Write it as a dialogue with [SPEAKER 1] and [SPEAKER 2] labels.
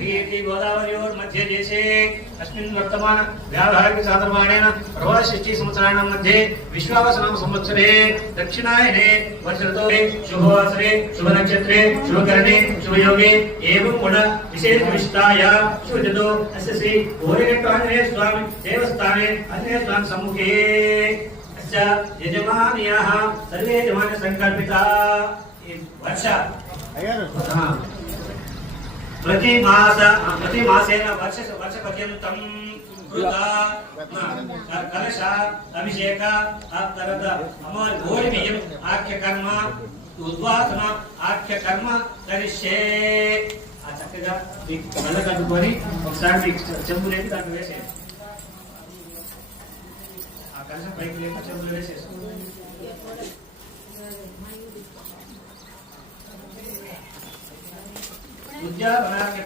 [SPEAKER 1] క్రియతే గోదావరియోర్ మధ్య దేశే అస్మిన్ వర్తమాన వ్యావహారిక సాధర్మాణేన ప్రవాషష్ఠి సంవత్సరాణం మధ్యే విశ్వావసనం సంవత్సరే దక్షిణాయనే వర్షతో శుభవాసరే శుభనక్షత్రే శుభకరణే శుభయోగే ఏవం గుణ విశేష విశిష్టాయ సూచతో అస్య శ్రీ గోరిగట్టాంజనేయ స్వామి దేవస్థానే అంజనేయ స్వామి సమ్ముఖే అస్య సర్వే యజమాన సంకల్పిత. వర్ష. అయ్యారు. ప్రతి మాస ప్రతి మాసేన వర్ష వర్ష పర్యంతం కలశ అభిషేక ఆ తర్వాత గోడి బియ్యం ఆఖ్య కర్మ ఉద్వాసన ఆఖ్య కర్మ కరిష్యే ఆ చక్కగా మీకు కళ్ళ కట్టుకొని ఒకసారి మీకు చెంబు లేదు దాన్ని వేసేయండి. ఆ కలశ పైకి లేక చెంబులు వేసేసి ఉద్యావనాన్ని